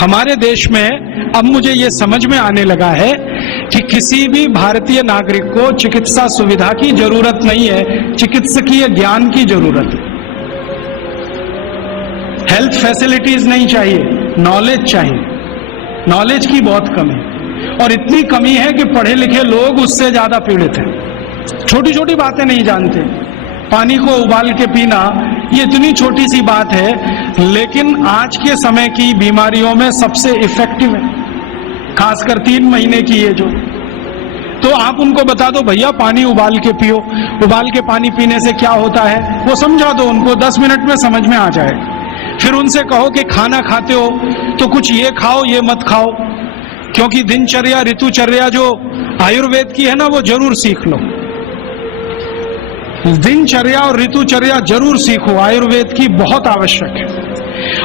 हमारे देश में अब मुझे ये समझ में आने लगा है कि किसी भी भारतीय नागरिक को चिकित्सा सुविधा की जरूरत नहीं है, चिकित्सकीय ज्ञान की जरूरत है। हेल्थ फैसिलिटीज नहीं चाहिए, नॉलेज चाहिए। नॉलेज की बहुत कमी, और इतनी कमी है कि पढ़े लिखे लोग उससे ज्यादा पीड़ित हैं। छोटी छोटी बातें नहीं जानते। पानी को उबाल के पीना ये इतनी छोटी सी बात है, लेकिन आज के समय की बीमारियों में सबसे इफेक्टिव है, खासकर 3 महीने की ये जो। तो आप उनको बता दो भैया पानी उबाल के पियो, उबाल के पानी पीने से क्या होता है वो समझा दो उनको, 10 मिनट में समझ में आ जाए। फिर उनसे कहो कि खाना खाते हो तो कुछ ये खाओ ये मत खाओ, क्योंकि दिनचर्या ऋतुचर्या जो आयुर्वेद की है ना वो जरूर सीख लो। दिनचर्या और ऋतुचर्या जरूर सीखो, आयुर्वेद की बहुत आवश्यक है।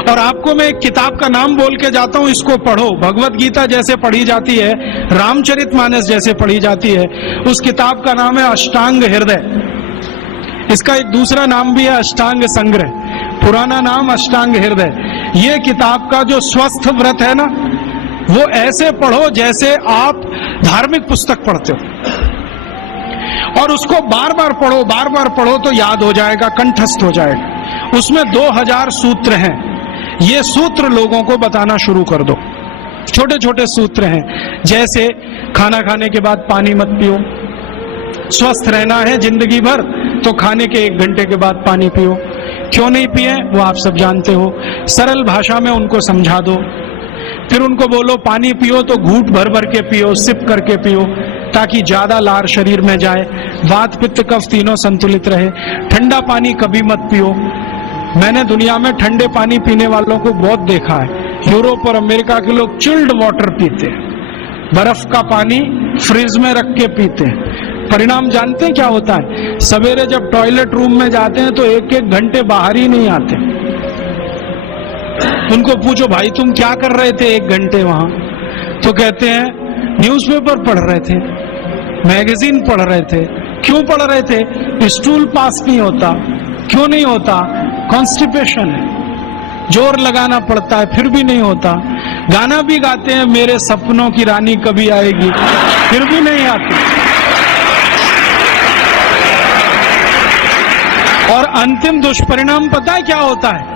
और आपको मैं एक किताब का नाम बोल के जाता हूं, इसको पढ़ो। भगवत गीता जैसे पढ़ी जाती है, रामचरितमानस जैसे पढ़ी जाती है, उस किताब का नाम है अष्टांग हृदय। इसका एक दूसरा नाम भी है अष्टांग संग्रह, पुराना नाम अष्टांग हृदय। ये किताब का जो स्वस्थ व्रत है ना, वो ऐसे पढ़ो जैसे आप धार्मिक पुस्तक पढ़ते हो, और उसको बार बार पढ़ो तो याद हो जाएगा, कंठस्थ हो जाएगा। उसमें 2000 सूत्र हैं। ये सूत्र लोगों को बताना शुरू कर दो। छोटे छोटे सूत्र हैं, जैसे खाना खाने के बाद पानी मत पियो, स्वस्थ रहना है जिंदगी भर तो खाने के 1 घंटे के बाद पानी पियो। क्यों नहीं पिए वो आप सब जानते हो, सरल भाषा में उनको समझा दो। फिर उनको बोलो पानी पियो तो घूंट भर भर के पियो, सिप करके पियो, ताकि ज्यादा लार शरीर में जाए, वात पित्त कफ तीनों संतुलित रहे। ठंडा पानी कभी मत पियो। मैंने दुनिया में ठंडे पानी पीने वालों को बहुत देखा है। यूरोप और अमेरिका के लोग चिल्ड वाटर पीते हैं, बर्फ का पानी फ्रिज में रख के पीते हैं। परिणाम जानते हैं क्या होता है? सवेरे जब टॉयलेट रूम में जाते हैं तो 1-1 घंटे बाहर ही नहीं आते। उनको पूछो भाई तुम क्या कर रहे थे 1 घंटे वहां? तो कहते हैं न्यूज़पेपर पढ़ रहे थे, मैगजीन पढ़ रहे थे। क्यों पढ़ रहे थे? स्टूल पास नहीं होता। क्यों नहीं होता? कॉन्स्टिपेशन है, जोर लगाना पड़ता है फिर भी नहीं होता। गाना भी गाते हैं मेरे सपनों की रानी कभी आएगी, फिर भी नहीं आती। और अंतिम दुष्परिणाम पता है क्या होता है?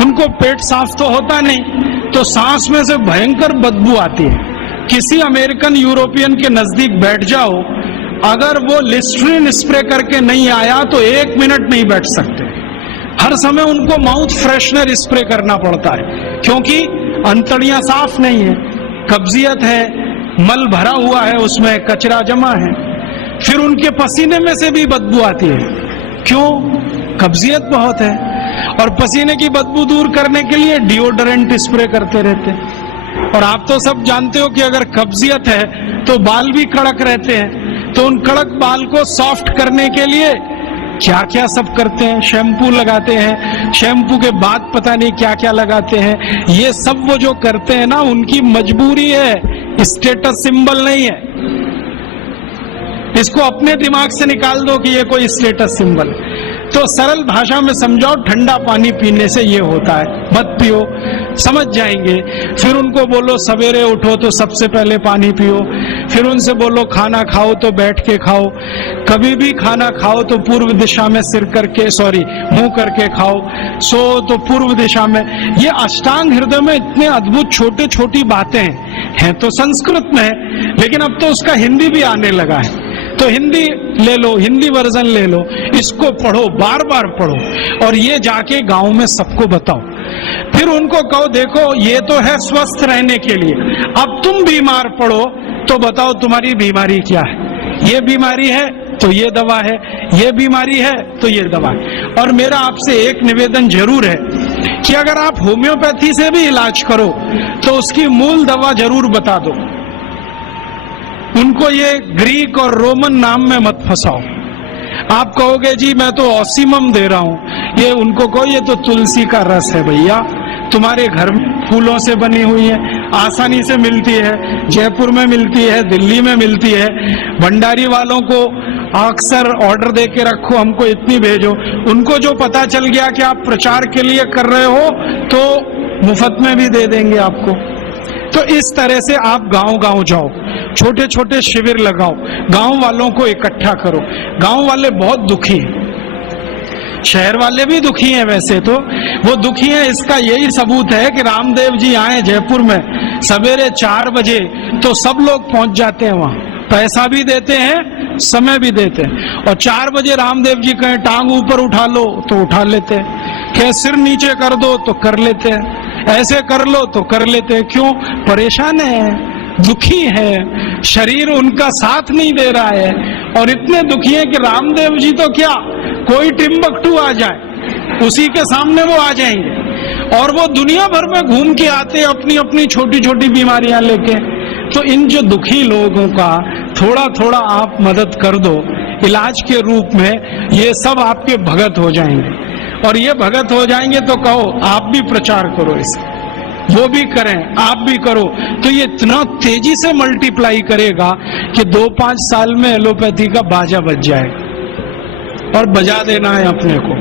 उनको पेट साफ तो होता नहीं, तो सांस में से भयंकर बदबू आती है। किसी अमेरिकन यूरोपियन के नजदीक बैठ जाओ, अगर वो लिस्ट्रीन स्प्रे करके नहीं आया तो 1 मिनट नहीं बैठ सकते। हर समय उनको माउथ फ्रेशनर स्प्रे करना पड़ता है, क्योंकि अंतड़ियां साफ नहीं है, कब्जियत है, मल भरा हुआ है, उसमें कचरा जमा है। फिर उनके पसीने में से भी बदबू आती है। क्यों? कब्जियत बहुत है। और पसीने की बदबू दूर करने के लिए डिओडोरेंट स्प्रे करते रहते हैं। और आप तो सब जानते हो कि अगर कब्जियत है तो बाल भी कड़क रहते हैं, तो उन कड़क बाल को सॉफ्ट करने के लिए क्या क्या सब करते हैं। शैम्पू लगाते हैं, शैम्पू के बाद पता नहीं क्या क्या लगाते हैं। ये सब वो जो करते हैं ना, उनकी मजबूरी है, स्टेटस सिंबल नहीं है। इसको अपने दिमाग से निकाल दो कि ये कोई स्टेटस सिंबल। तो सरल भाषा में समझाओ, ठंडा पानी पीने से ये होता है, मत पियो, समझ जाएंगे। फिर उनको बोलो सवेरे उठो तो सबसे पहले पानी पियो। फिर उनसे बोलो खाना खाओ तो बैठ के खाओ, कभी भी खाना खाओ तो पूर्व दिशा में मुंह करके खाओ, सो तो पूर्व दिशा में। ये अष्टांग हृदय में इतने अद्भुत छोटे छोटी बातें हैं तो संस्कृत में है, लेकिन अब तो उसका हिंदी भी आने लगा है। तो हिंदी ले लो, हिंदी वर्जन ले लो, इसको पढ़ो, बार बार पढ़ो, और ये जाके गांव में सबको बताओ। फिर उनको कहो देखो ये तो है स्वस्थ रहने के लिए, अब तुम बीमार पड़ो तो बताओ तुम्हारी बीमारी क्या है। ये बीमारी है तो ये दवा है, ये बीमारी है तो ये दवा है। और मेरा आपसे एक निवेदन जरूर है कि अगर आप होम्योपैथी से भी इलाज करो तो उसकी मूल दवा जरूर बता दो। उनको ये ग्रीक और रोमन नाम में मत फंसाओ। आप कहोगे जी मैं तो ऑसिमम दे रहा हूं, ये उनको कहो ये तो तुलसी का रस है भैया, तुम्हारे घर में फूलों से बनी हुई है, आसानी से मिलती है, जयपुर में मिलती है, दिल्ली में मिलती है। भंडारी वालों को अक्सर ऑर्डर दे के रखो, हमको इतनी भेजो। उनको जो पता चल गया कि आप प्रचार के लिए कर रहे हो तो मुफ्त में भी दे देंगे आपको। इस तरह से आप गांव-गांव जाओ, छोटे छोटे शिविर लगाओ, गांव वालों को इकट्ठा करो। गांव वाले बहुत दुखी हैं, शहर वाले भी दुखी हैं, वैसे तो वो दुखी हैं। इसका यही सबूत है कि रामदेव जी आए जयपुर में सवेरे 4 बजे तो सब लोग पहुंच जाते हैं वहां, पैसा भी देते हैं, समय भी देते हैं। और 4 बजे रामदेव जी कहें टांग ऊपर उठा लो तो उठा लेते हैं, कहें सिर नीचे कर दो तो कर लेते हैं, ऐसे कर लो तो कर लेते हैं। क्यों? परेशान है, दुखी है, शरीर उनका साथ नहीं दे रहा है। और इतने दुखी है कि रामदेव जी तो क्या, कोई टिम्बकटू आ जाए उसी के सामने वो आ जाएंगे। और वो दुनिया भर में घूम के आते अपनी अपनी छोटी छोटी बीमारियां लेके। तो इन जो दुखी लोगों का थोड़ा थोड़ा आप मदद कर दो इलाज के रूप में, ये सब आपके भगत हो जाएंगे। और ये भगत हो जाएंगे तो कहो आप भी प्रचार करो इसे, वो भी करें, आप भी करो, तो ये इतना तेजी से मल्टीप्लाई करेगा कि 2-5 साल में एलोपैथी का बाजा बज जाएगा। और बजा देना है अपने को।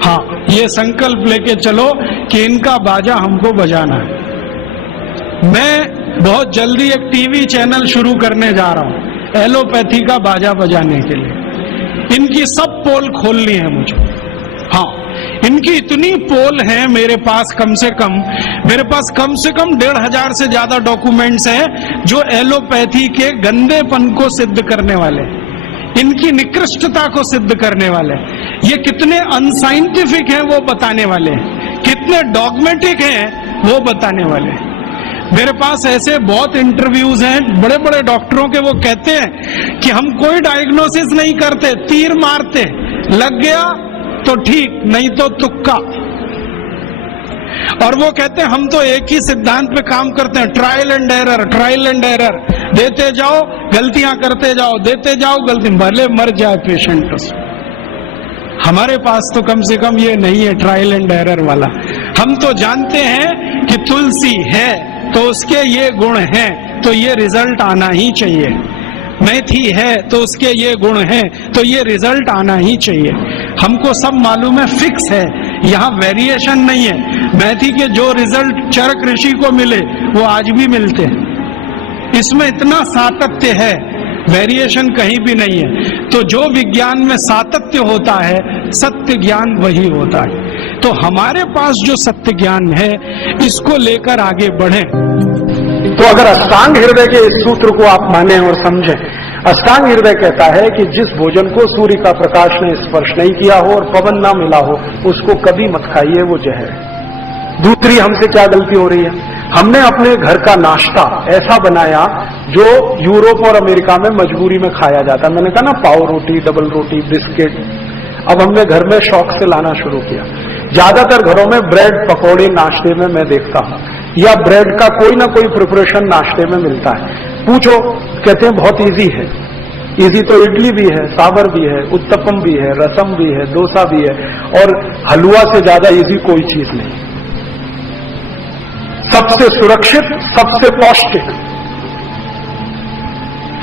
हाँ, ये संकल्प लेके चलो कि इनका बाजा हमको बजाना है। मैं बहुत जल्दी एक टीवी चैनल शुरू करने जा रहा हूं एलोपैथी का बाजा बजाने के लिए। इनकी सब पोल खोलनी है मुझे। हाँ, इनकी इतनी पोल है मेरे पास, कम से कम 1,500 से ज्यादा डॉक्यूमेंट्स हैं जो एलोपैथी के गंदेपन को सिद्ध करने वाले, इनकी निकृष्टता को सिद्ध करने वाले, ये कितने अनसाइंटिफिक हैं वो बताने वाले, कितने डॉगमेटिक हैं वो बताने वाले। मेरे पास ऐसे बहुत इंटरव्यूज हैं बड़े बड़े डॉक्टरों के, वो कहते हैं कि हम कोई डायग्नोसिस नहीं करते, तीर मारते, लग गया तो ठीक, नहीं तो तुक्का। और वो कहते हैं हम तो एक ही सिद्धांत पे काम करते हैं, trial and error, trial and error, देते जाओ गलतियां करते जाओ, देते जाओ गलती, भले मर जाए पेशेंट। हमारे पास तो कम से कम ये नहीं है ट्रायल एंड एरर वाला। हम तो जानते हैं कि तुलसी है तो उसके ये गुण हैं तो ये रिजल्ट आना ही चाहिए, मेथी है तो उसके ये गुण हैं तो ये रिजल्ट आना ही चाहिए। हमको सब मालूम है, फिक्स है, यहाँ वेरिएशन नहीं है। मेथी के जो रिजल्ट चरक ऋषि को मिले वो आज भी मिलते हैं। इसमें इतना सातत्य है, वेरिएशन कहीं भी नहीं है। तो जो विज्ञान में सातत्य होता है, सत्य ज्ञान वही होता है। तो हमारे पास जो सत्य ज्ञान है इसको लेकर आगे बढ़ें। तो अगर अष्टांग हृदय के इस सूत्र को आप माने और समझें, अष्टांग हृदय कहता है कि जिस भोजन को सूर्य का प्रकाश ने स्पर्श नहीं किया हो और पवन ना मिला हो उसको कभी मत खाइए, वो जहर है। दूसरी हमसे क्या गलती हो रही है, हमने अपने घर का नाश्ता ऐसा बनाया जो यूरोप और अमेरिका में मजबूरी में खाया जाता। मैंने कहा ना, पाव रोटी, डबल रोटी, बिस्किट, अब हमने घर में शौक से लाना शुरू किया। ज्यादातर घरों में ब्रेड पकौड़े नाश्ते में मैं देखता हूं, या ब्रेड का कोई ना कोई प्रिपरेशन नाश्ते में मिलता है। पूछो, कहते हैं बहुत इजी है। इजी तो इडली भी है, सांभर भी है, उत्तपम भी है, रसम भी है, डोसा भी है, और हलवा से ज्यादा इजी कोई चीज नहीं। सबसे सुरक्षित, सबसे पौष्टिक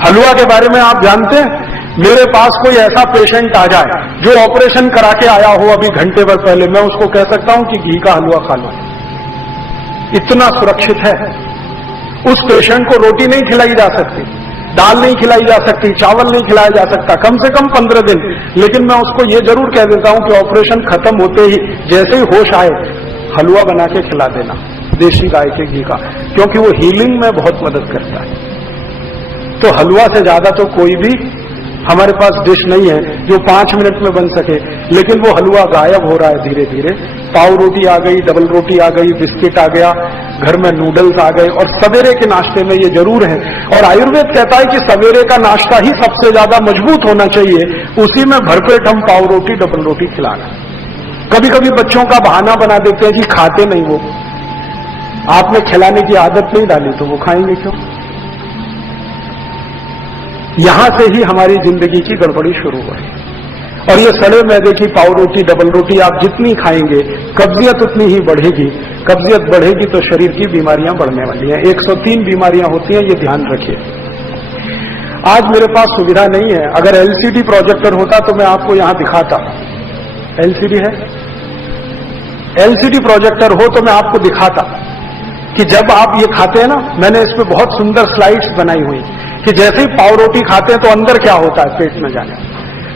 हलवा के बारे में आप जानते हैं? मेरे पास कोई ऐसा पेशेंट आ जाए जो ऑपरेशन करा के आया हो अभी घंटे भर पहले, मैं उसको कह सकता हूं कि घी का हलवा खा लो, इतना सुरक्षित है। उस पेशेंट को रोटी नहीं खिलाई जा सकती, दाल नहीं खिलाई जा सकती, चावल नहीं खिलाया जा सकता, कम से कम 15 दिन। लेकिन मैं उसको ये जरूर कह देता हूं कि ऑपरेशन खत्म होते ही जैसे ही होश आए हलवा बना के खिला देना, देशी गाय के घी का, क्योंकि वो हीलिंग में बहुत मदद करता है। तो हलवा से ज्यादा तो कोई भी हमारे पास डिश नहीं है जो 5 मिनट में बन सके, लेकिन वो हलवा गायब हो रहा है धीरे धीरे। पाव रोटी आ गई, डबल रोटी आ गई, बिस्किट आ गया, घर में नूडल्स आ गए, और सवेरे के नाश्ते में ये जरूर है। और आयुर्वेद कहता है कि सवेरे का नाश्ता ही सबसे ज्यादा मजबूत होना चाहिए, उसी में भरपेट हम पाव रोटी, डबल रोटी खिलाना। कभी कभी बच्चों का बहाना बना देते हैं कि खाते नहीं वो, आपने खिलाने की आदत नहीं डाली तो वो खाएंगे क्यों? यहां से ही हमारी जिंदगी की गड़बड़ी शुरू हुई। और ये सड़े मैदे की पाव रोटी, डबल रोटी आप जितनी खाएंगे कब्जियत उतनी ही बढ़ेगी। कब्जियत बढ़ेगी तो शरीर की बीमारियां बढ़ने वाली हैं। 103 बीमारियां होती हैं, ये ध्यान रखिए। आज मेरे पास सुविधा नहीं है, अगर एलसीडी प्रोजेक्टर होता तो मैं आपको यहां दिखाता। एलसीडी है, एलसीडी प्रोजेक्टर हो तो मैं आपको दिखाता, कि जब आप ये खाते हैं ना, मैंने इस पे बहुत सुंदर स्लाइड्स बनाई हुई कि जैसे ही पाव रोटी खाते हैं तो अंदर क्या होता है पेट में जाने,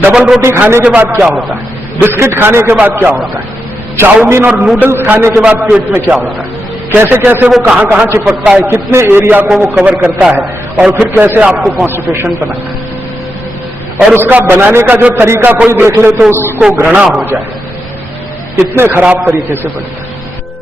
डबल रोटी खाने के बाद क्या होता है, बिस्किट खाने के बाद क्या होता है, चाउमीन और नूडल्स खाने के बाद पेट में क्या होता है, कैसे कैसे वो कहां कहां चिपकता है, कितने एरिया को वो कवर करता है, और फिर कैसे आपको कॉन्स्टिपेशन बनाता है। और उसका बनाने का जो तरीका कोई देख ले तो उसको घृणा हो जाए, इतने खराब तरीके से बनता है।